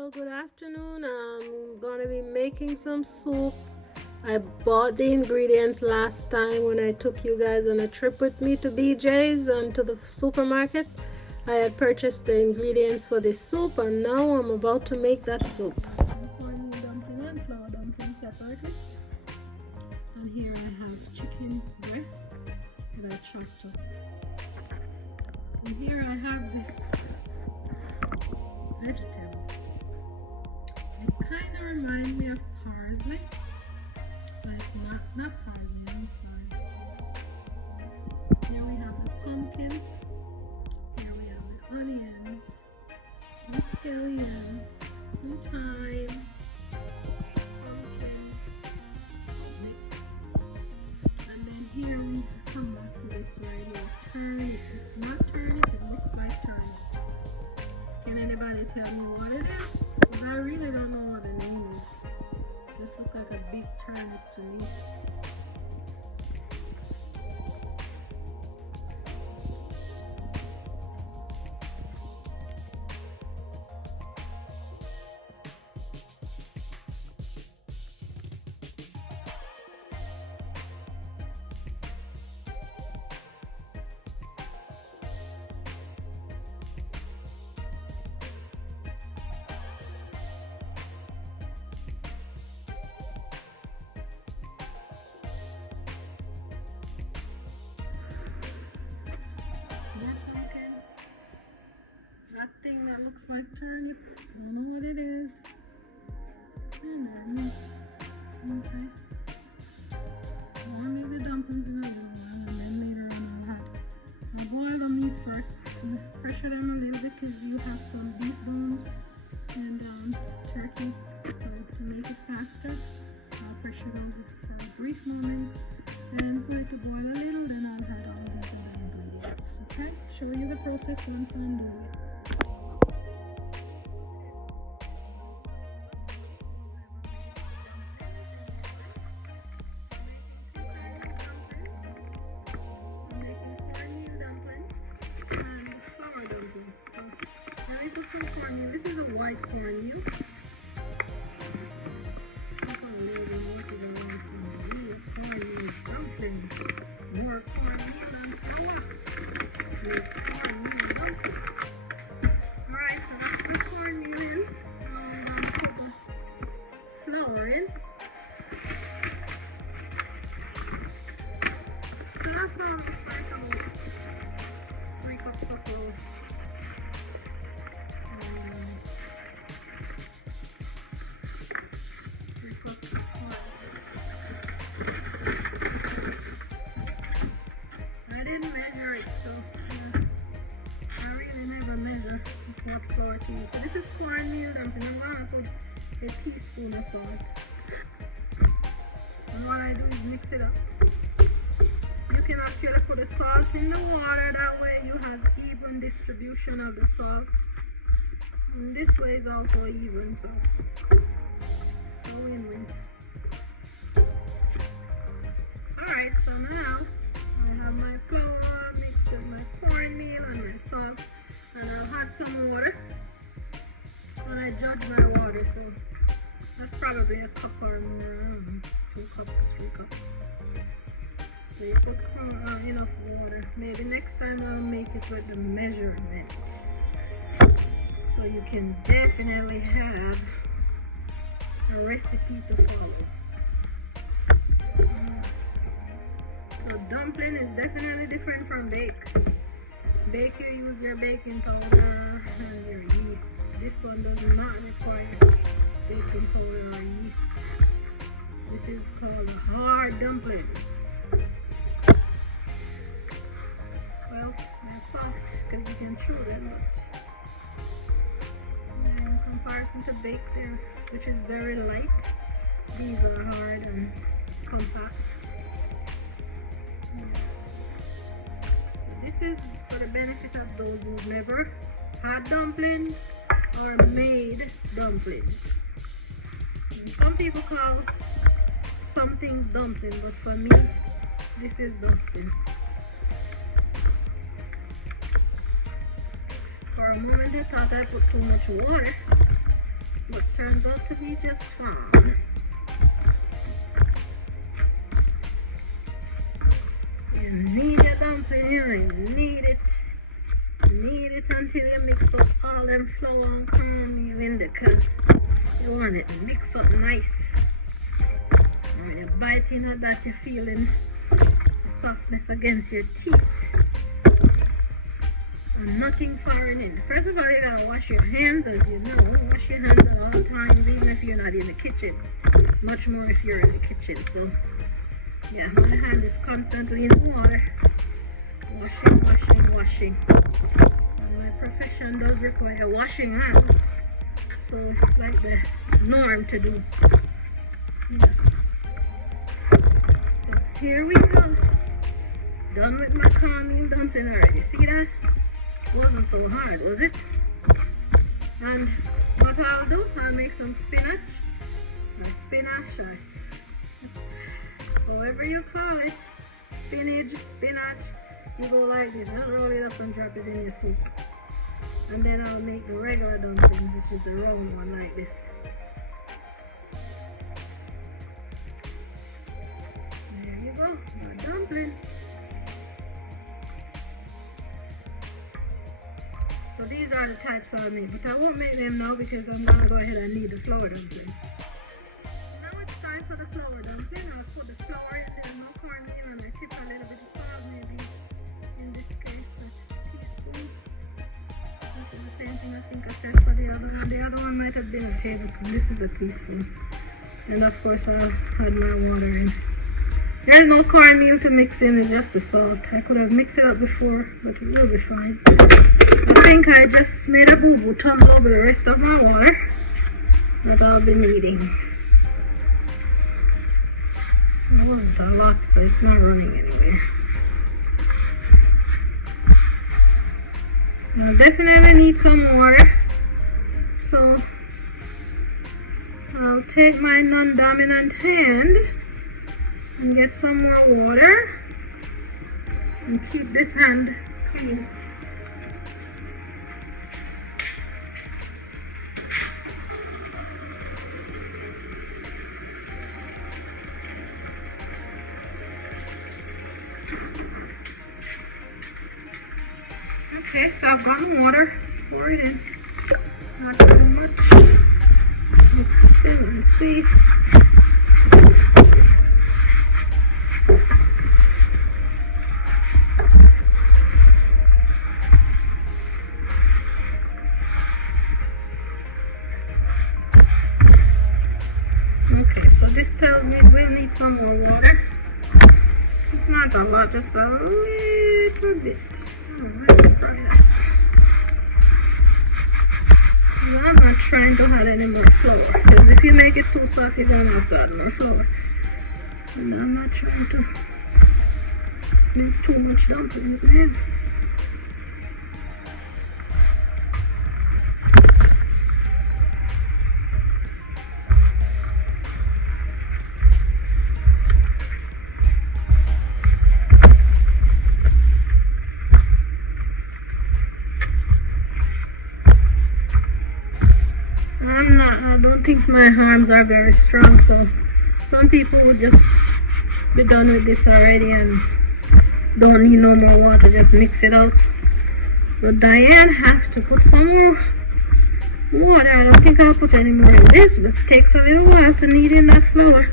So good afternoon. I'm gonna be making some soup. I bought the ingredients last time when I took you guys on a trip with me to BJ's and to the supermarket. I had purchased the ingredients for this soup and now I'm about to make that soup. Cornmeal dumpling and flour dumpling separately. And here I have chicken breast that I chopped up. And here I have this vegetable. It kind of reminds me of parsley, but it's not parsley, I'm sorry. Here we have the pumpkin. Here we have the onions, some scallions, some thyme, pumpkin, mix. And then here we come back to this right here, turnip. It's not turnip, it looks like turnip. Can anybody tell me what it is? Because I really don't know what the name is. This looks like a big turnip to me. That thing that looks like turnip, I don't know what it is. Okay. I'll make the dumplings in another one, and then later on I'll boil the meat first and pressure them a little bit because you have some beef bones and turkey. So to make it faster, I'll pressure those for a brief moment and for it to boil a little, then I'll add all these other ingredients. Okay? Show you the process once I'm done. Cornmeal. This is a white cornmeal. Cornmeal dumpling. More cornmeal and flour. Cornmeal dumpling. Alright, so that's the cornmeal in. Put the flour in. So that's how it looks like about 3 cups of flour. I didn't measure it, so I really never measure what flour to use. So this is cornmeal dumpling. I'm going to put a teaspoon of salt. And what I do is mix it up. You can actually put the salt in the water, that way you have even distribution of the salt. And this way is also even, so win-win. Alright, so now I have my flour mixed with my cornmeal and my salt, and I'll add some water. When I judge my water, so that's probably a cup or more, 2 cups, 3 cups. So you put enough water. Maybe next time I'll make it with the measurement, so you can definitely have a recipe to follow. So dumpling is definitely different from bake. Bake, you use your baking powder and your yeast. This one does not require baking powder or yeast. This is called hard dumplings. Well, they're soft because you can chew them, but in comparison to baked, which is very light, these are hard and compact. This is for the benefit of those who've never had dumplings or made dumplings. Some people call some things dumpling, but for me, this is dumpling. For a moment I thought I put too much water, to be just fine. You need your dumpling, you need it. Knead it until you mix up all them flour and cornmeal in there, because you want it to mix up nice. And when you bite into that, you're feeling the softness against your teeth. And nothing foreign in. First of all, you gotta wash your hands, as you know. Wash your hands at all times, even if you're not in the kitchen. Much more if you're in the kitchen. So, yeah, my hand is constantly in water. Washing, washing, washing. And my profession does require washing hands, so it's like the norm to do. Yeah. So here we go. Done with my cornmeal dumpling already. See that? Wasn't so hard, was it? And what I'll do, I'll make some spinach. Or spinach, or however you call it. Spinach. You go like this, not roll it up and drop it in your soup. And then I'll make the regular dumplings, which is the round one like this. There you go, your dumpling. So these are the types I'll make, but I won't make them now because I'm going to go ahead and knead the flour dumpling. Now it's time for the flour dumpling. I'll put the flour in there, no cornmeal, and I tip a little bit of salt maybe. In this case, a teaspoon. This is the same thing I think I said for the other one. The other one might have been a tablespoon. This is a teaspoon. And of course I'll add my water in. There's no cornmeal to mix in, it's just the salt. I could have mixed it up before, but it will be fine. I think I just made a boo-boo thumbs over the rest of my water that I'll be kneading. It wasn't a lot, so it's not running anywhere. I definitely need some water, so I'll take my non-dominant hand and get some more water and keep this hand clean. Okay, so I've got water, pour it in, not too much, mix it in and see. Okay, so this tells me we'll need some more water. It's not a lot, just a little bit. Let's try that. I'm not trying to add any more flour, because if you make it too soft, you're going to have to add more flour. And I'm not trying to make too much dumplings, man. I don't think my arms are very strong, so some people would just be done with this already and don't need no more water, just mix it out. But Diane has to put some more water. I don't think I'll put any more in this, but it takes a little while to knead in that flour.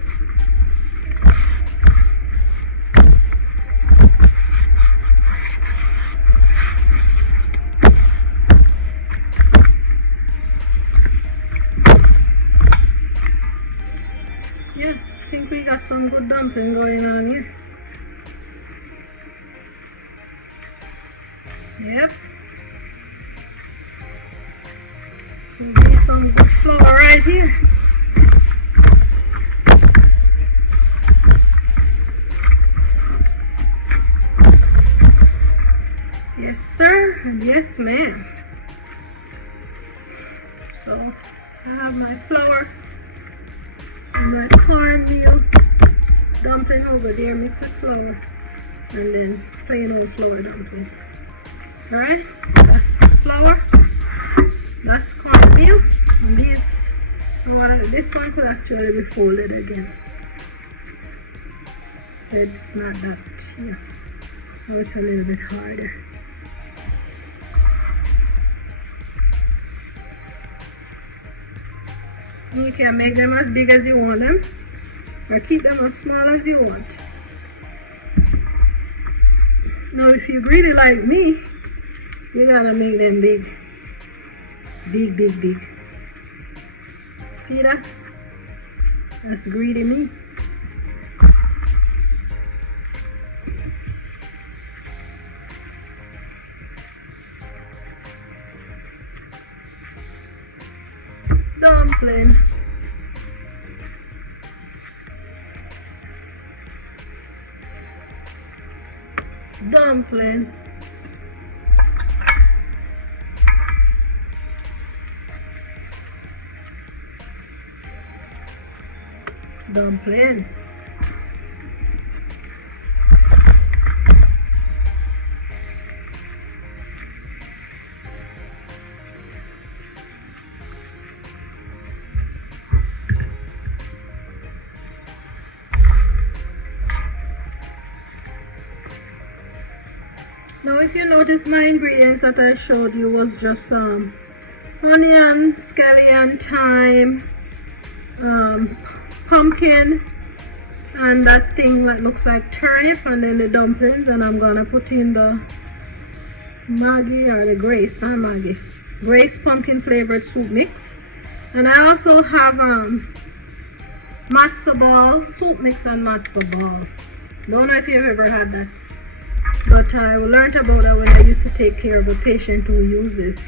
Yeah, I think we got some good dumpling going on here. Yep. Maybe some good flour right here. Yes, sir, and yes, ma'am. So I have my flour and my cornmeal dumpling over there, mixed with flour, and then plain old flour dumpling. Alright, that's flour, that's cornmeal, and these are what I this one could actually be folded again. It's not that, yeah. Oh, it's a little bit harder. You can make them as big as you want them, or keep them as small as you want. Now, if you're greedy like me, you gotta make them big. Big, big, big. See that? That's greedy me. Dumpling. Dumpling. Dumpling. Now, if you notice, my ingredients that I showed you was just onion, scallion, thyme, pumpkin, and that thing that looks like turnip, and then the dumplings. And I'm gonna put in the Maggi, or the Grace, not Maggi, Grace pumpkin flavored soup mix. And I also have matzo ball soup mix and matzo ball. Don't know if you've ever had that, but I learned about that when I used to take care of a patient who uses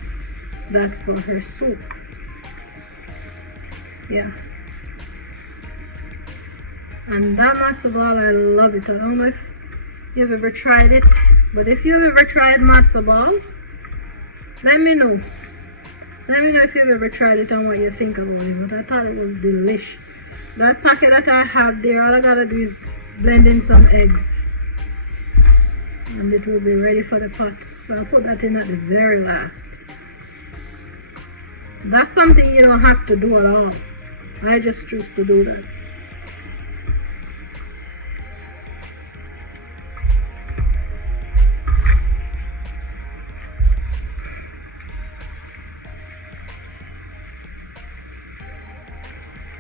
that for her soup. Yeah. And that matzo ball, I love it. I don't know if you've ever tried it, but if you've ever tried matzo ball, let me know. Let me know if you've ever tried it and what you think about it. But I thought it was delish. That packet that I have there, all I gotta do is blend in some eggs, and it will be ready for the pot. So I'll put that in at the very last. That's something you don't have to do at all. I just choose to do that.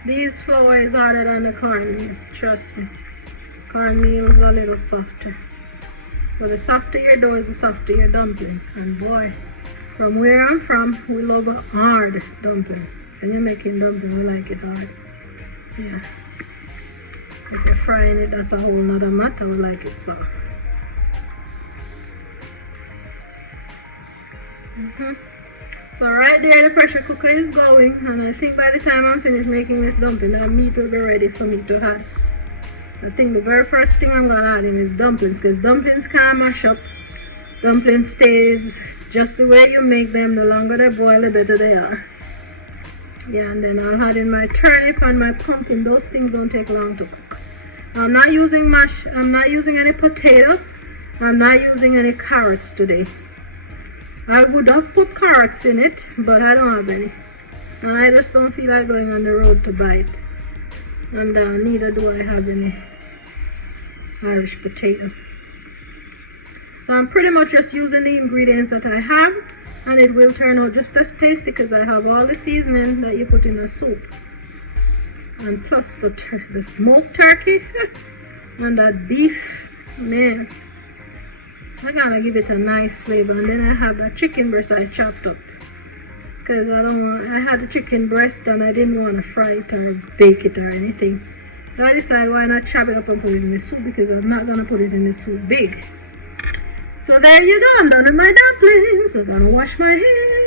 These flour is harder than the cornmeal, trust me. Cornmeal is a little softer. So the softer your dough is, the softer your dumpling. And boy, from where I'm from, we love a hard dumpling. When you're making dumpling, we like it hard. Yeah. If you're frying it, that's a whole nother matter. We like it soft. So right there, the pressure cooker is going, and I think by the time I'm finished making this dumpling, that meat will be ready for me to add. I think the very first thing I'm going to add in is dumplings, because dumplings can't mash up. Dumplings stays just the way you make them. The longer they boil, the better they are. Yeah, and then I'll add in my turnip and my pumpkin. Those things don't take long to cook. I'm not using mash. I'm not using any potato. I'm not using any carrots today. I would have put carrots in it, but I don't have any. And I just don't feel like going on the road to buy it. And neither do I have any Irish potato. So I'm pretty much just using the ingredients that I have, and it will turn out just as tasty because I have all the seasoning that you put in a soup. And plus the smoked turkey and that beef, man. I'm gonna give it a nice flavor. And then I have that chicken breast I chopped up, because I had the chicken breast and I didn't want to fry it or bake it or anything. So I decided, why not chop it up and put it in the soup, because I'm not gonna put it in the soup big. So there you go, I'm done with my dumplings. I'm gonna wash my hands.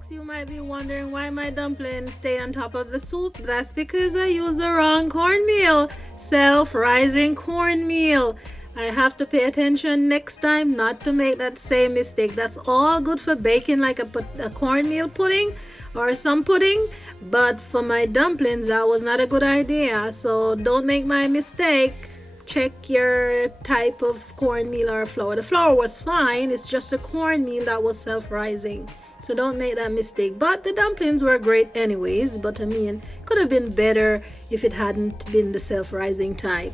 folks, you might be wondering why my dumplings stay on top of the soup. That's because I used the wrong cornmeal, self-rising cornmeal. I have to pay attention next time not to make that same mistake. That's all good for baking like a cornmeal pudding or some pudding, but for my dumplings that was not a good idea. So don't make my mistake. Check your type of cornmeal or flour. The flour was fine, it's just the cornmeal that was self-rising. So don't make that mistake. But the dumplings were great anyways, but I mean, could have been better if it hadn't been the self-rising type.